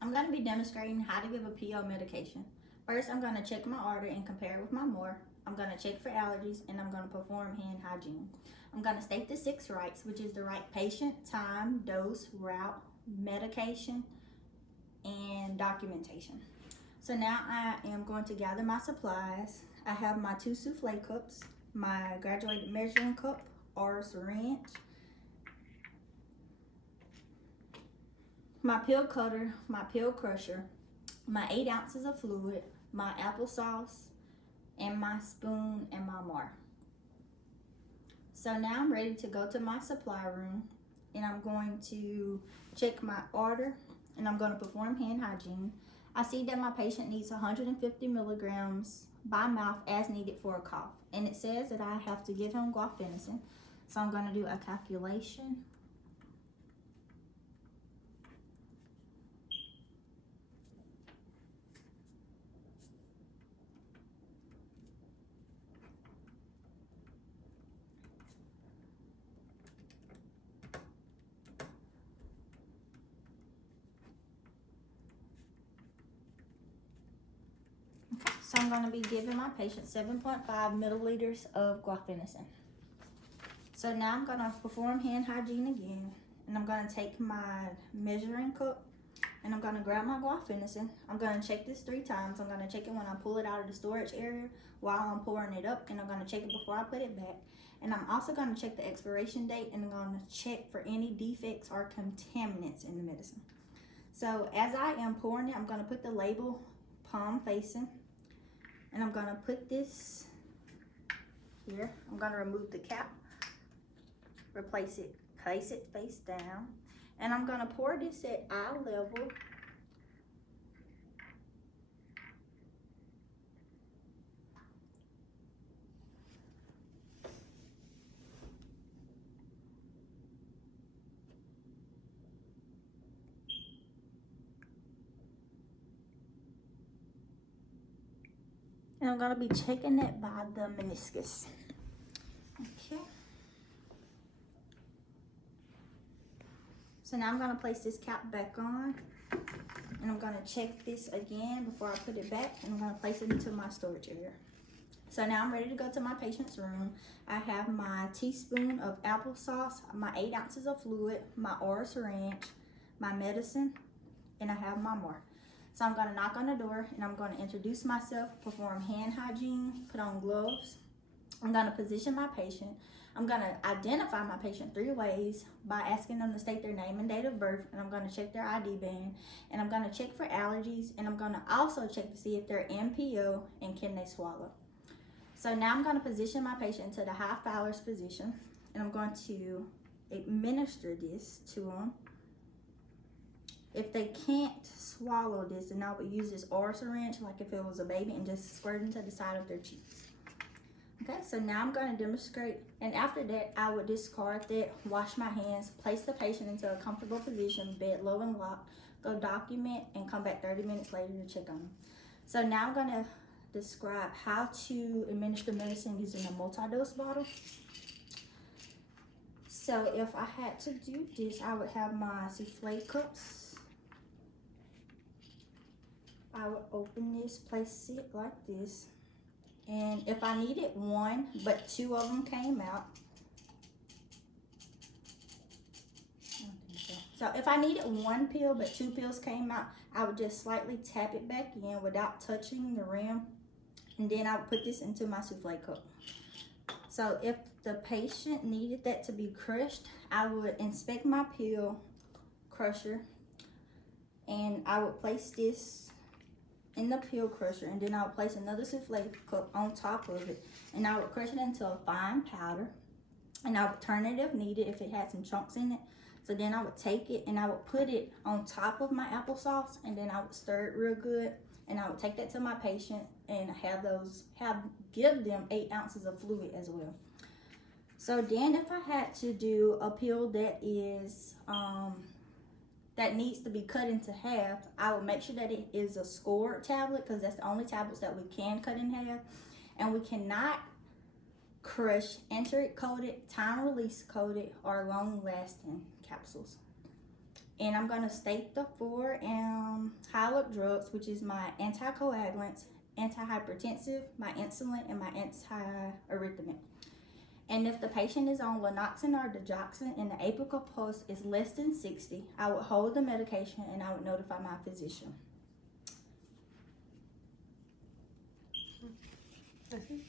I'm going to be demonstrating how to give a PO medication. First, I'm going to check my order and compare it with my MOR. I'm going to check for allergies, and I'm going to perform hand hygiene. I'm going to state the 6 rights, which is the right patient, time, dose, route, medication, and documentation. So now I am going to gather my supplies. I have my 2 souffle cups, my graduated measuring cup or syringe, my pill cutter, my pill crusher, my 8 ounces of fluid, my applesauce, and my spoon and my MOR. So now I'm ready to go to my supply room, and I'm going to check my order, and I'm going to perform hand hygiene. I see that my patient needs 150 milligrams by mouth as needed for a cough, and it says that I have to give him guaifenesin. So I'm going to do a calculation. So I'm going to be giving my patient 7.5 milliliters of guaifenesin. So now I'm going to perform hand hygiene again, and I'm going to take my measuring cup, and I'm going to grab my guaifenesin. I'm going to check this 3 times. I'm going to check it when I pull it out of the storage area while I'm pouring it up, and I'm going to check it before I put it back. And I'm also going to check the expiration date, and I'm going to check for any defects or contaminants in the medicine. So as I am pouring it, I'm going to put the label palm facing, and I'm going to put this here. I'm going to remove the cap, replace it, place it face down, and I'm going to pour this at eye level. And I'm going to be checking it by the meniscus. Okay. So now I'm going to place this cap back on, and I'm going to check this again before I put it back, and I'm going to place it into my storage area. So now I'm ready to go to my patient's room. I have my teaspoon of applesauce, my 8 ounces of fluid, my oral syringe, my medicine, and I have my MOR. So I'm going to knock on the door, and I'm going to introduce myself, perform hand hygiene, put on gloves. I'm going to position my patient. I'm going to identify my patient 3 ways by asking them to state their name and date of birth, and I'm going to check their ID band, and I'm going to check for allergies, and I'm going to also check to see if they're NPO and can they swallow. So now I'm going to position my patient into the high Fowler's position, and I'm going to administer this to them. If they can't swallow this, then I would use this oral syringe like if it was a baby and just squirt into the side of their cheeks. Okay, so now I'm going to demonstrate, and after that, I would discard that, wash my hands, place the patient into a comfortable position, bed low and locked, go document, and come back 30 minutes later to check on them. So now I'm going to describe how to administer medicine using a multi-dose bottle. So if I had to do this, I would have my souffle cups. I would open this, place it like this, and if I needed 1 but 2 of them came out, so if I needed 1 pill but 2 pills came out, I would just slightly tap it back in without touching the rim, and then I would put this into my souffle cup. So if the patient needed that to be crushed, I would inspect my pill crusher, and I would place this in the pill crusher, and then I would place another souffle cup on top of it, and I would crush it into a fine powder, and I would turn it if needed if it had some chunks in it. So then I would take it and I would put it on top of my applesauce, and then I would stir it real good, and I would take that to my patient and give them 8 ounces of fluid as well. So then if I had to do a pill that is that needs to be cut into half, I would make sure that it is a scored tablet, because that's the only tablets that we can cut in half. And we cannot crush enteric coated, time release coated, or long lasting capsules. And I'm going to state the 4 high-look drugs, which is my anticoagulants, antihypertensive, my insulin, and my antiarrhythmic. And if the patient is on Lanoxin or digoxin and the apical pulse is less than 60, I would hold the medication and I would notify my physician. That's it.